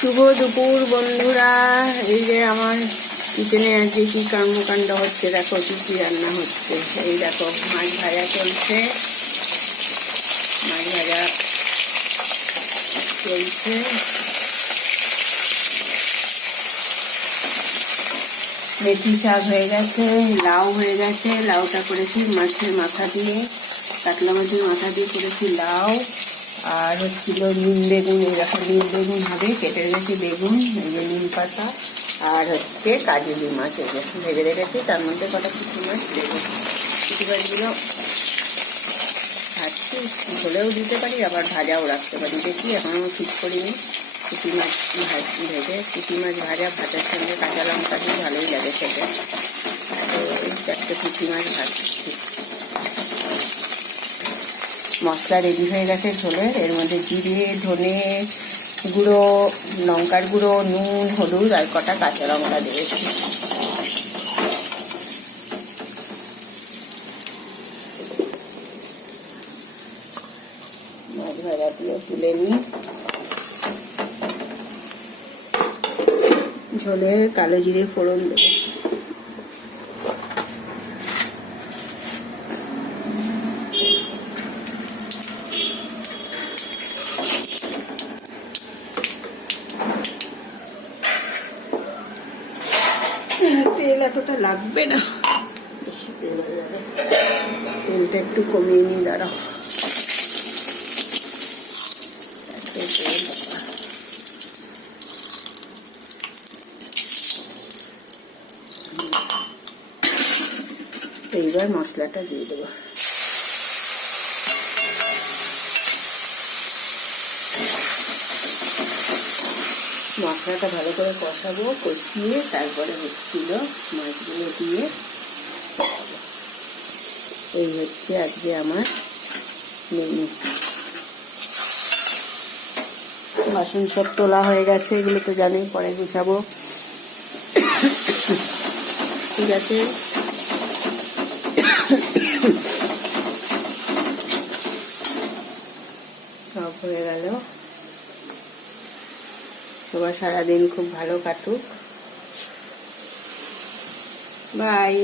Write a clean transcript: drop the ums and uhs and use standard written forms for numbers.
শুভ দুপুর বন্ধুরা। এই যে আমার কিচেনে আজকে কি কর্মকাণ্ড হচ্ছে দেখো, কি কি রান্না হচ্ছে। এই দেখো মাছ ভাজা চলছে, মাছ ভাজা চলছে। মেথি শাক হয়ে গেছে, লাউ হয়ে গেছে। লাউটা করেছি মাছের মাথা দিয়ে, কাতলা মাছের মাথা দিয়ে করেছি লাউ। আর হচ্ছিল নিম বেগুন, এরকম নিম বেগুন হবে, কেটে রেখেছি বেগুন, এই যে নিম পাতা। আর হচ্ছে কাজলি মাছ, এই যে ভেজে রেখেছি, তার মধ্যে কটা পুঁটি মাছ দেবো। পুঁটি মাছগুলো ভাজছি, ঝোলেও দিতে পারি আবার ভাজাও রাখতে পারি, দেখি এখনও ঠিক করিনি। পুঁটি মাছ ভেজে, পুঁটি মাছ ভাজার সঙ্গে কাঁচা লঙ্কা দিয়ে ভালোই লাগে খেতে। তো এই 4টে পুঁটি মাছ ভাজছি। মশলা রেডি হয়ে গেছে ঝোলের। এর মধ্যে জিরে, ধনে গুঁড়ো, লঙ্কার গুঁড়ো, নুন, হলুদ আর কটা কাঁচা লঙ্কা দিয়েছি। মাছ ভাজাগুলো তুলে নিই। ঝোলে কালো জিরে ফোড়ন দেবো। তেল এতটা লাগবে না, বেশি তেল হয়ে যাবে, তেলটা একটু কমিয়ে নিই, দাঁড়াও। এইবার মশলাটা দিয়ে দেবো। মশলাটা ভালো করে কষাবো, কষিয়ে তারপরে হচ্ছিল মাছগুলো দিয়ে। এই হচ্ছে আজকে আমার মেনু। বাসন সব তোলা হয়ে গেছে, এগুলো তো জানি, পরে গুছাবো। ঠিক আছে, সব হয়ে গেল। সবার সারাদিন খুব ভালো কাটুক। বাই।